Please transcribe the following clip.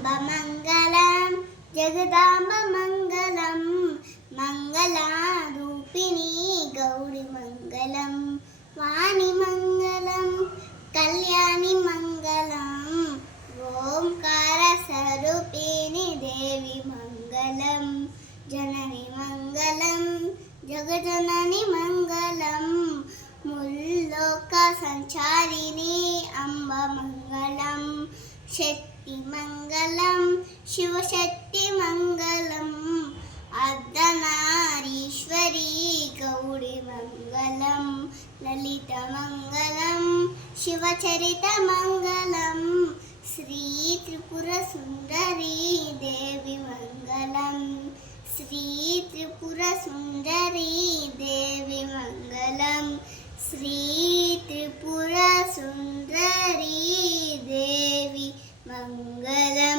अम्बमङ्गलं जगदाम्बमङ्गलं मङ्गलारूपिणी गौरीमङ्गलं वाणीमङ्गलं कल्याणीमङ्गलं ओंकारस्वरूपिणी देवी मङ्गलं जननी मङ्गलं जगजननी मङ्गलं मुल्लोकसञ्चारिणी अम्बमङ्गलं शक्तिमङ्गलं शिवशक्तिमङ्गलं अर्धनारीश्वरी गौरीमङ्गलं ललितमङ्गलं शिवचरितमङ्गलं श्री त्रिपुरसुन्दरी देवी मङ्गलं श्री त्रिपुरसुन्दरी देवी मङ्गलं श्री त्रिपुरसुन्दरी देवी मङ्गलम्।